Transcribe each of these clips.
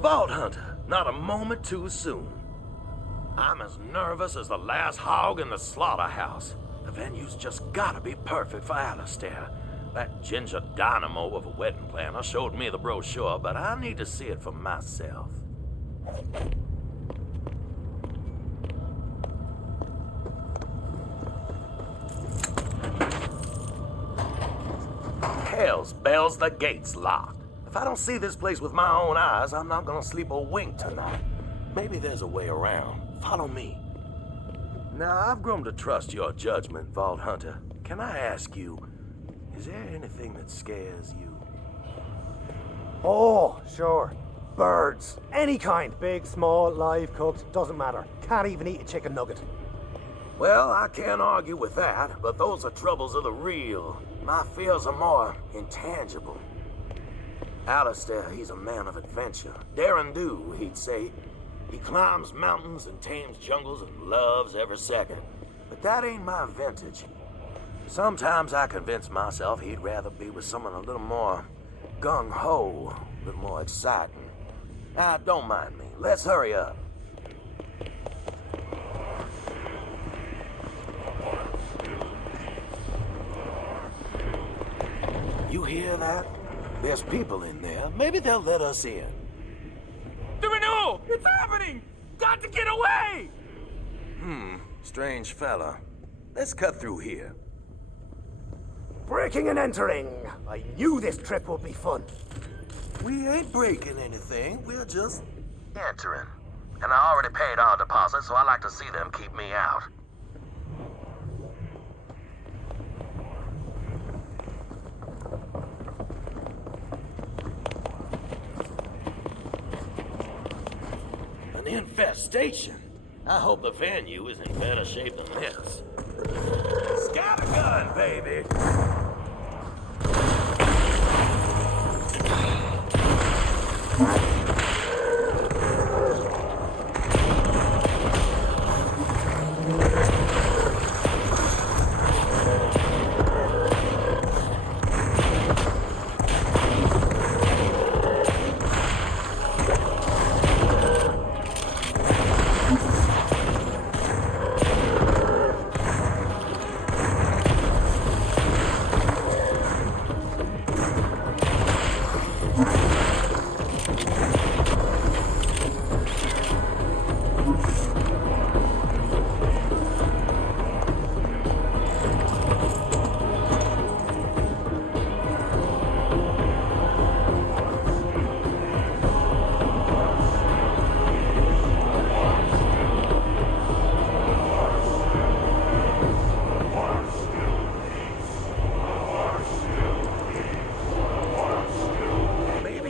Vault Hunter, not a moment too soon. I'm as nervous as the last hog in the slaughterhouse. The venue's just gotta be perfect for Alistair. That ginger dynamo of a wedding planner showed me the brochure, but I need to see it for myself. Hell's bells, the gate's locked. If I don't see this place with my own eyes, I'm not gonna sleep a wink tonight. Maybe there's a way around. Follow me. Now, I've grown to trust your judgment, Vault Hunter. Can I ask you, is there anything that scares you? Oh, sure. Birds. Any kind. Big, small, live, cooked, doesn't matter. Can't even eat a chicken nugget. Well, I can't argue with that, but those are troubles of the real. My fears are more intangible. Alistair, he's a man of adventure. Dare and do, he'd say. He climbs mountains and tames jungles and loves every second. But that ain't my vintage. Sometimes I convince myself he'd rather be with someone a little more gung-ho, a little more exciting. Now, don't mind me. Let's hurry up. You hear that? There's people in there. Maybe they'll let us in. The renewal! It's happening! Got to get away! Strange fella. Let's cut through here. Breaking and entering. I knew this trip would be fun. We ain't breaking anything. We're just entering. And I already paid our deposit, so I like to see them keep me out. An infestation? I hope the venue is in better shape than this. Scattergun, baby!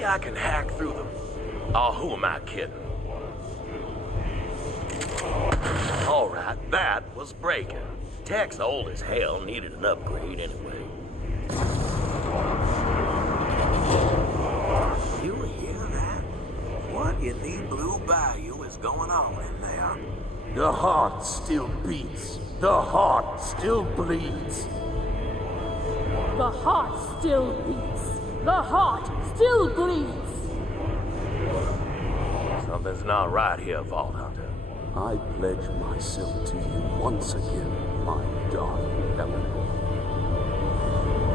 I can hack through them. Oh, who am I kidding? All right, that was breaking. Tech's old as hell, needed an upgrade anyway. You hear that? What in the blue bayou is going on in there? The heart still beats. The heart still bleeds. The heart still beats. The heart still bleeds. Something's not right here, Vault Hunter. I pledge myself to you once again, my darling Eleanor.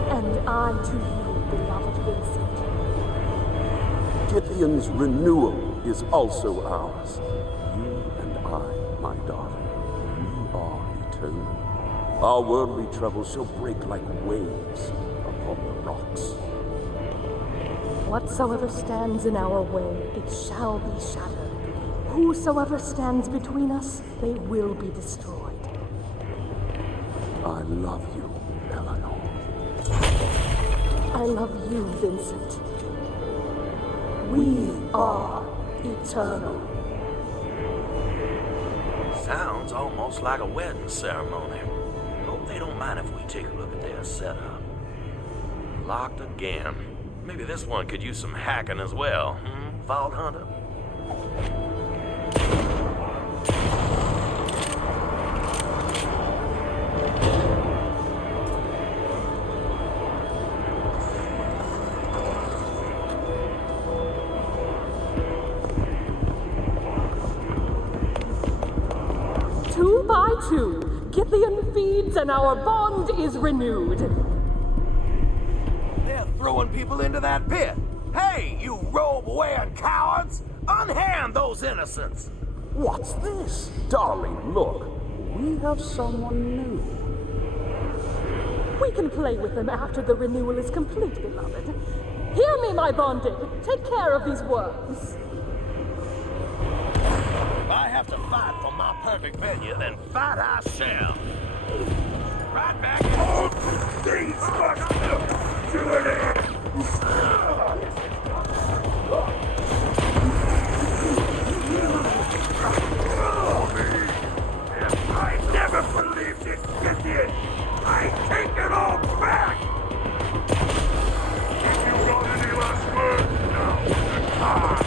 And I to you, beloved Vincent. Scythian's renewal is also ours. You and I, my darling, we are eternal. Our worldly troubles shall break like waves upon the rocks. Whatsoever stands in our way, it shall be shattered. Whosoever stands between us, they will be destroyed. I love you, Eleanor. I love you, Vincent. We are eternal. Sounds almost like a wedding ceremony. Hope they don't mind if we take a look at their setup. Locked again. Maybe this one could use some hacking as well, Vault Hunter? too. Githian feeds and our bond is renewed. They're throwing people into that pit. Hey, you robe-wearing cowards! Unhand those innocents! What's this? Darling, look. We have someone new. We can play with them after the renewal is complete, beloved. Hear me, my bonded. Take care of these worms. If I have to fight for my perfect venue, then fight I shall. Right back. Things must come to an end. If I never believed it, Gideon, I take it all back. If you got any last words, now the time.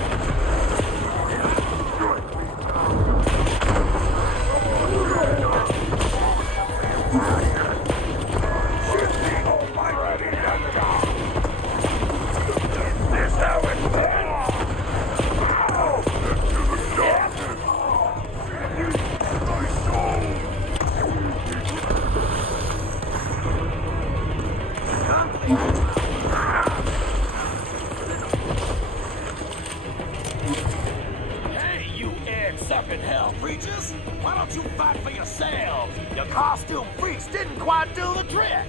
Hey, you egg-sucking hell creatures! Why don't you fight for yourselves? Your costume freaks didn't quite do the trick!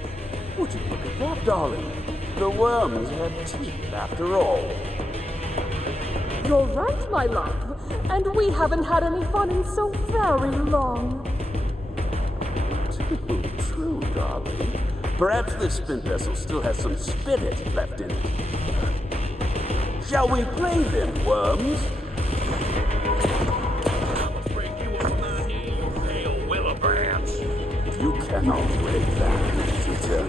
Would you look at that, darling? The worms had teeth after all. You're right, my love. And we haven't had any fun in so very long. True, darling. Perhaps this spin vessel still has some spirit left in it. Shall we play then, worms? Break you on my knee, you pale willow branch! You cannot break that, Peter.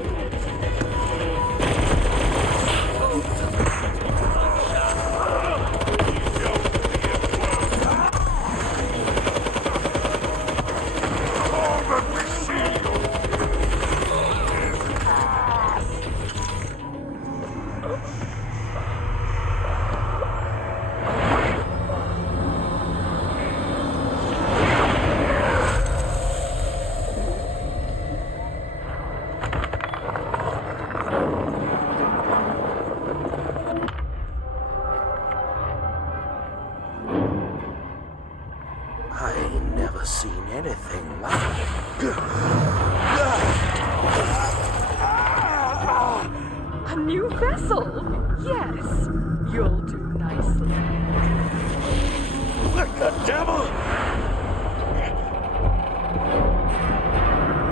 I ain't never seen anything like it. A new vessel? Yes, you'll do nicely. What the devil?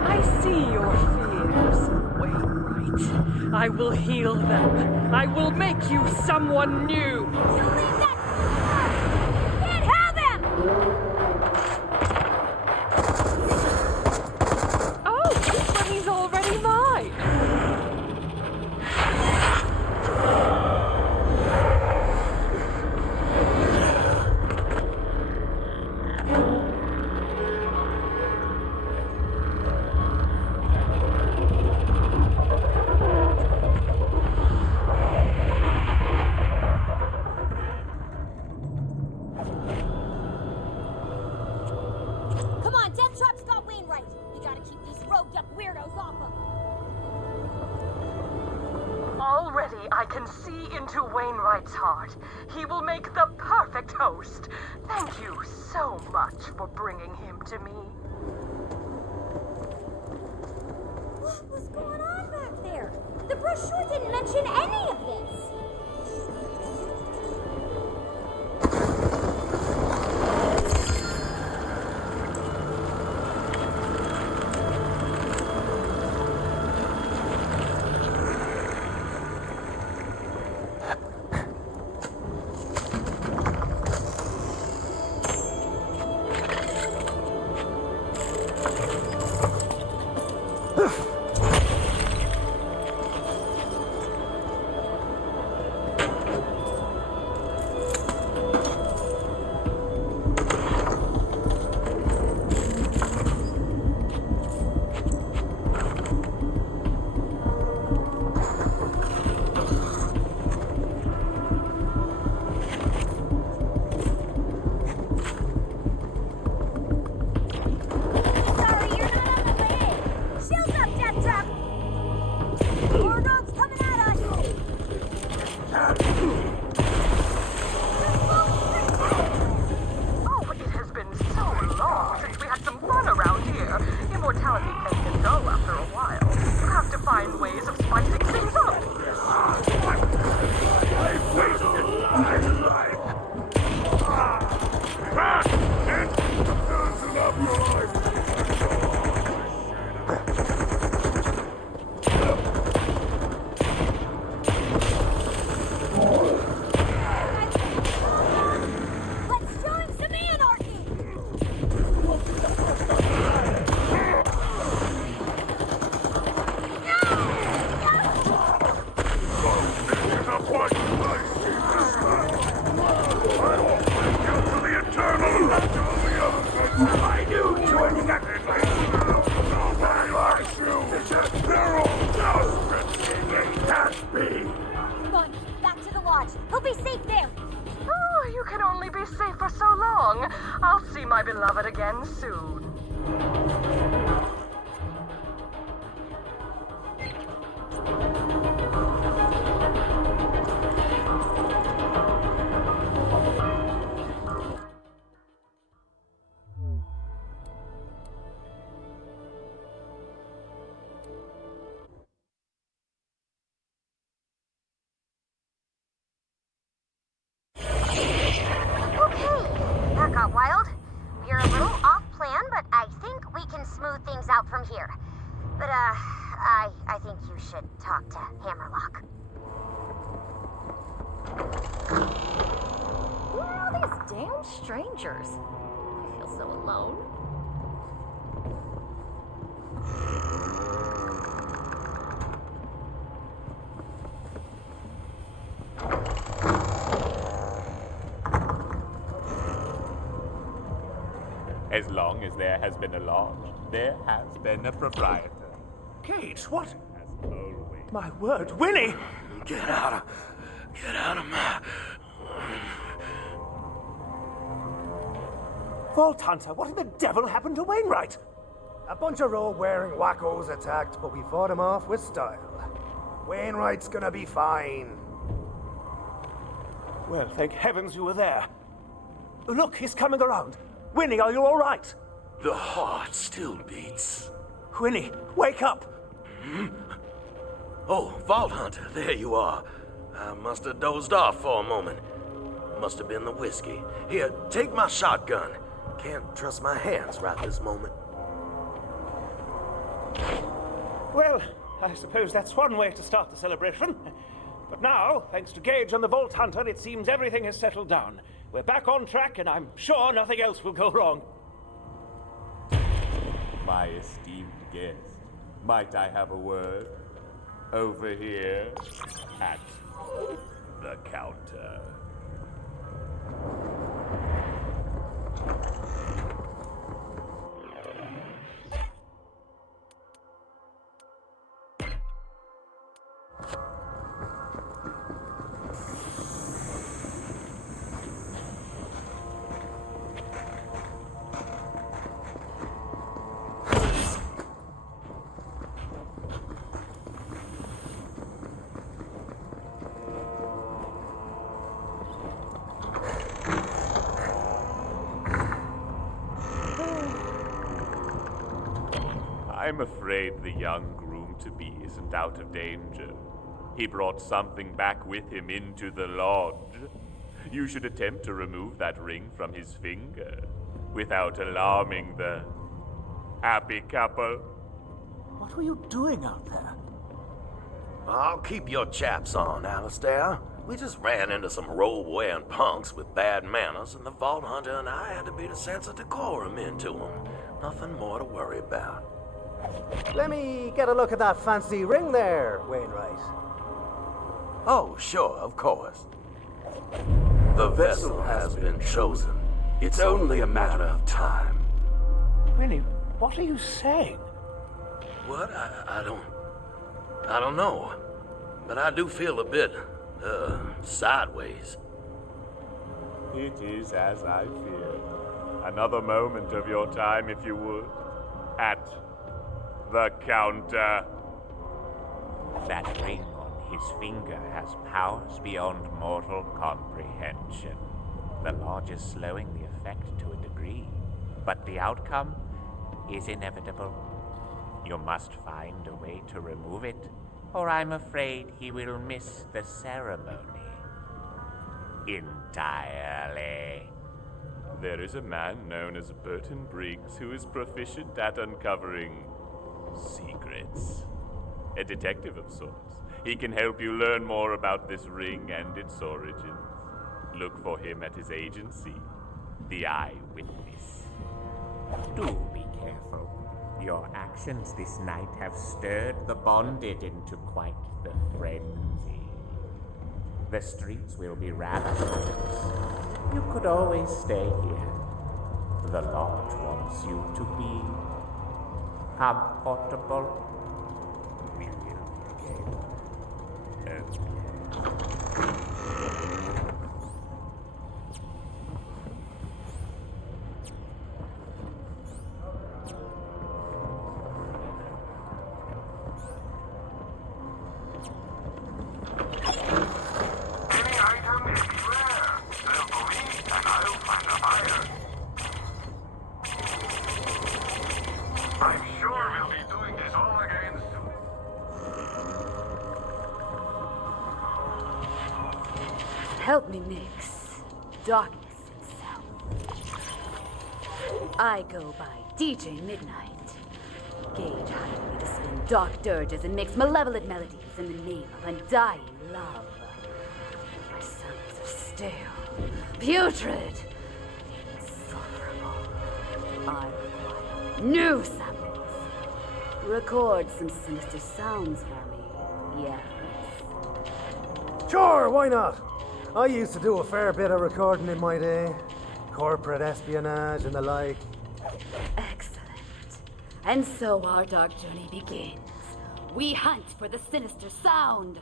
I see your fears, Wainwright. I will heal them. I will make you someone new. You leave that alone! Can't have him! Oh, but he's already mine. Come on, Death Trap's got Wainwright. We gotta keep these rogue duck weirdos off him. Already I can see into Wainwright's heart. He will make the perfect host. Thank you so much for bringing him to me. What was going on back there? The brochure didn't mention any of this. find ways of spicing things up. I've wasted my life! Back! And loosen up your life! Let's join some anarchy! I knew joining that can't be. Come on, back to the lodge. He'll be safe there. Oh, you can only be safe for so long. I'll see my beloved again soon. Okay, that got wild. We're a little off plan, but I think we can smooth things out from here. But, I think you should talk to Hammerlock. Who are all these damn strangers? I feel so alone. As long as there has been a lodge, there has been a proprietor. Gage, what? As always. My word, Winnie! Get out of my... Vault Hunter, what in the devil happened to Wainwright? A bunch of robe-wearing wackos attacked, but we fought them off with style. Wainwright's gonna be fine. Well, thank heavens you were there. Look, he's coming around. Winnie, are you all right? The heart still beats. Winnie, wake up! Oh, Vault Hunter, there you are. I must have dozed off for a moment. Must have been the whiskey. Here, take my shotgun. Can't trust my hands right this moment. Well, I suppose that's one way to start the celebration. But now, thanks to Gage and the Vault Hunter, it seems everything has settled down. We're back on track, and I'm sure nothing else will go wrong. My esteemed guest, might I have a word? Over here at the counter. I'm afraid the young groom-to-be isn't out of danger. He brought something back with him into the lodge. You should attempt to remove that ring from his finger without alarming the happy couple. What were you doing out there? I'll keep your chaps on, Alistair. We just ran into some robe-wearing punks with bad manners, and the Vault Hunter and I had to beat a sense of decorum into them. Nothing more to worry about. Let me get a look at that fancy ring there, Wainwright. Oh, sure, of course. The vessel has been chosen. It's only a matter of time. Winnie, what are you saying? What? I don't know. But I do feel a bit, sideways. It is as I feared. Another moment of your time, if you would, at the counter. That ring on his finger has powers beyond mortal comprehension. The lodge is slowing the effect to a degree, but the outcome is inevitable. You must find a way to remove it, or I'm afraid he will miss the ceremony entirely. There is a man known as Burton Briggs who is proficient at uncovering secrets. A detective of sorts. He can help you learn more about this ring and its origins. Look for him at his agency, The Eyewitness. Do be careful. Your actions this night have stirred the bonded into quite the frenzy. The streets will be ravaged. You could always stay here. The lodge wants you to be comfortable. We will begin. Help me mix darkness itself. I go by DJ Midnight. Gage hired me to spin dark dirges and mix malevolent melodies in the name of undying love. My sounds are stale, putrid, insufferable. I require new samples. Record some sinister sounds for me, yes? Sure, why not? I used to do a fair bit of recording in my day. Corporate espionage and the like. Excellent. And so our dark journey begins. We hunt for the sinister sound.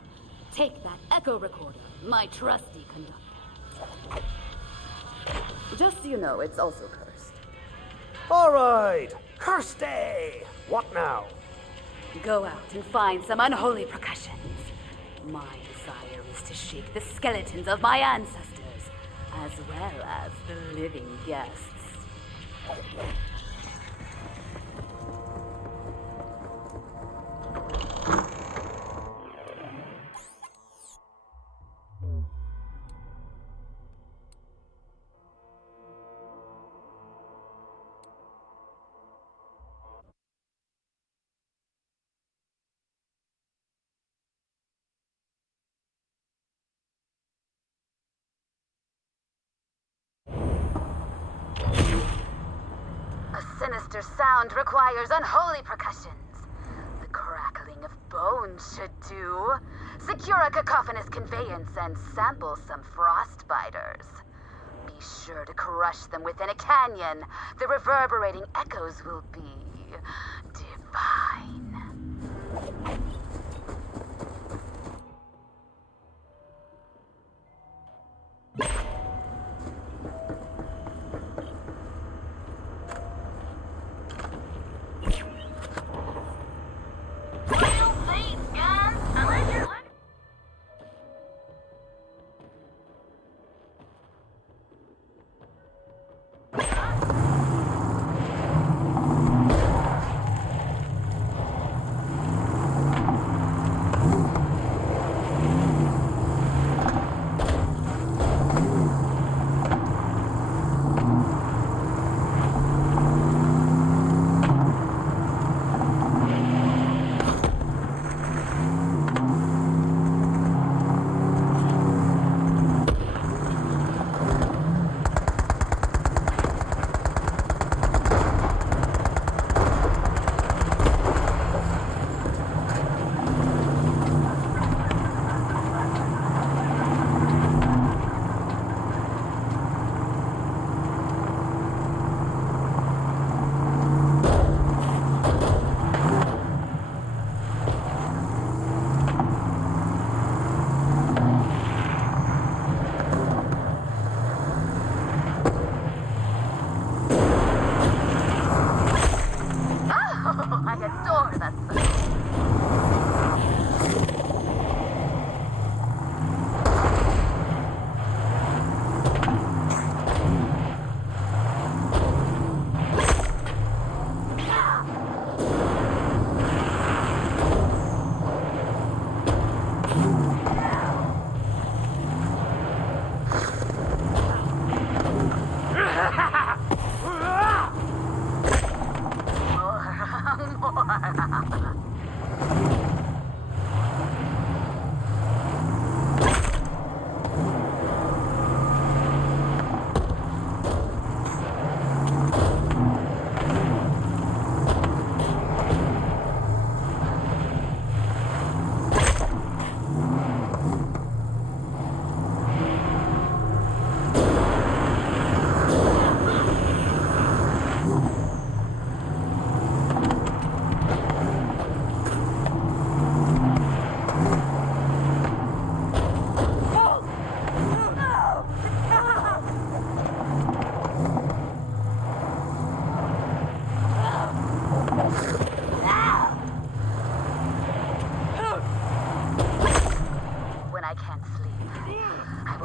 Take that echo recorder, my trusty conductor. Just so you know, it's also cursed. All right, Kirsty! What now? Go out and find some unholy percussions. My desire is to shake the skeletons of my ancestors, as well as the living guests. Sinister sound requires unholy percussions. The crackling of bones should do. Secure a cacophonous conveyance and sample some frostbiters. Be sure to crush them within a canyon. The reverberating echoes will be divine.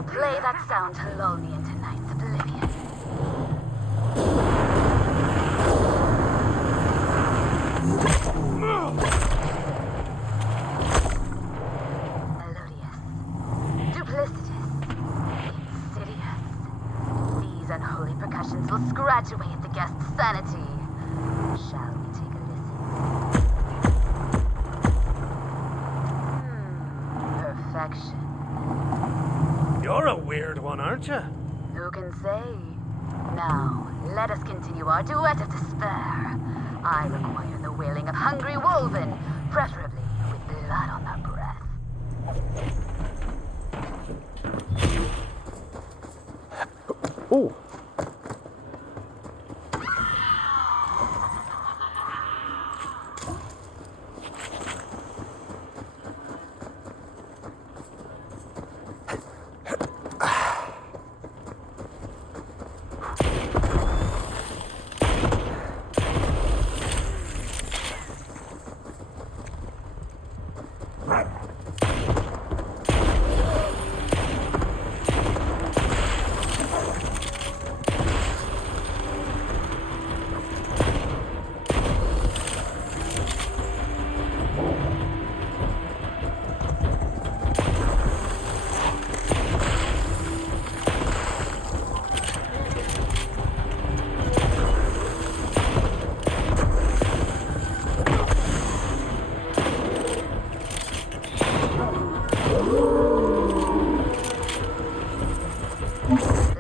will play that sound to lull me into night's oblivion. Melodious, duplicitous, insidious. These unholy percussions will scratch away at the guest's sanity. Shall we take a listen? Perfection. You're a weird one, aren't you? Who can say? Now, let us continue our duet of despair. I require the wailing of hungry wolven, preferably with blood on their breath. Oh.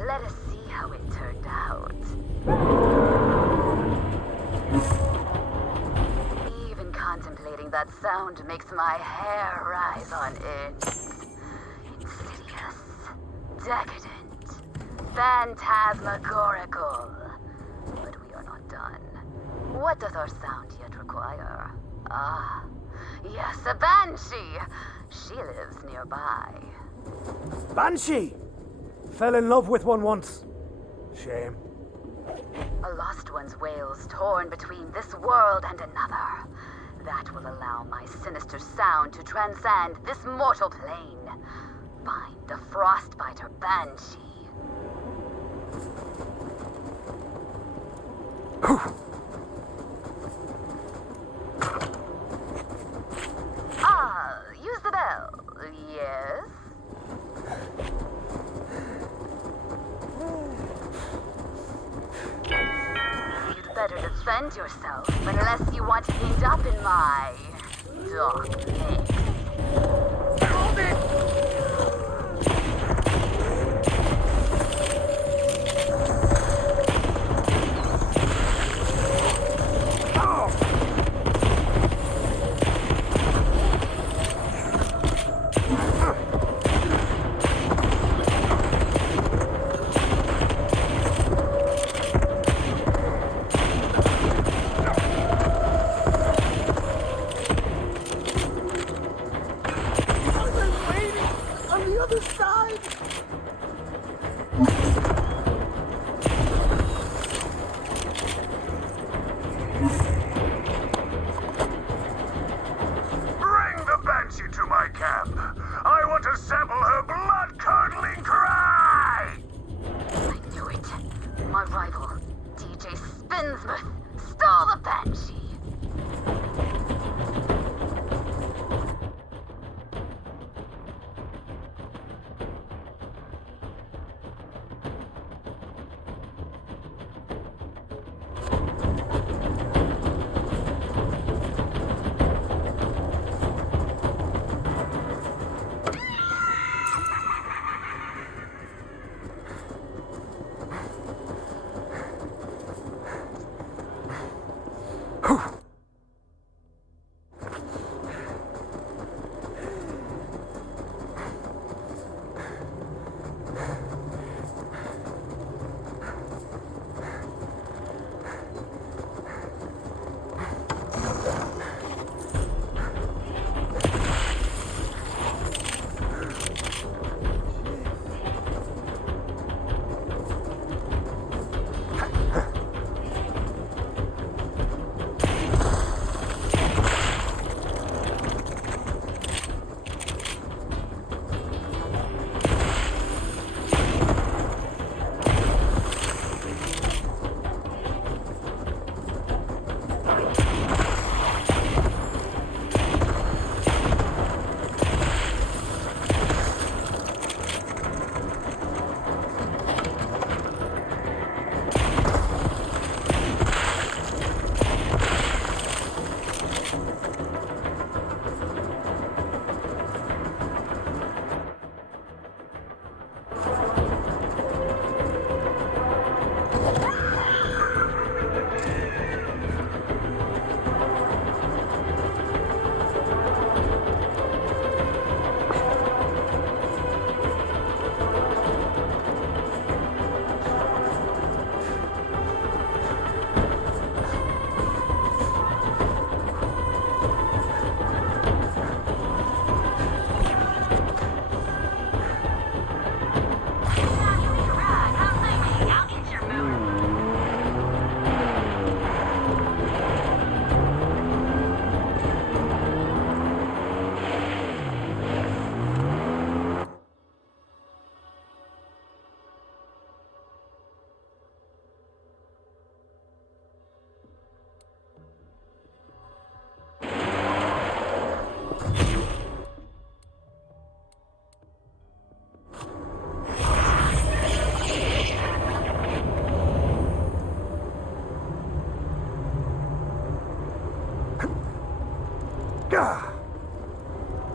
Let us see how it turned out. Even contemplating that sound makes my hair rise on end. Insidious, decadent, phantasmagorical. But we are not done. What doth our sound yet require? Ah, yes, a banshee. She lives nearby. Banshee! Fell in love with one once. Shame. A lost one's wails torn between this world and another. That will allow my sinister sound to transcend this mortal plane. Find the frostbiter banshee. Use the bell. Yes? You'd better defend yourself unless you want to end up in my dark mix. Hold it!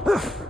Ugh.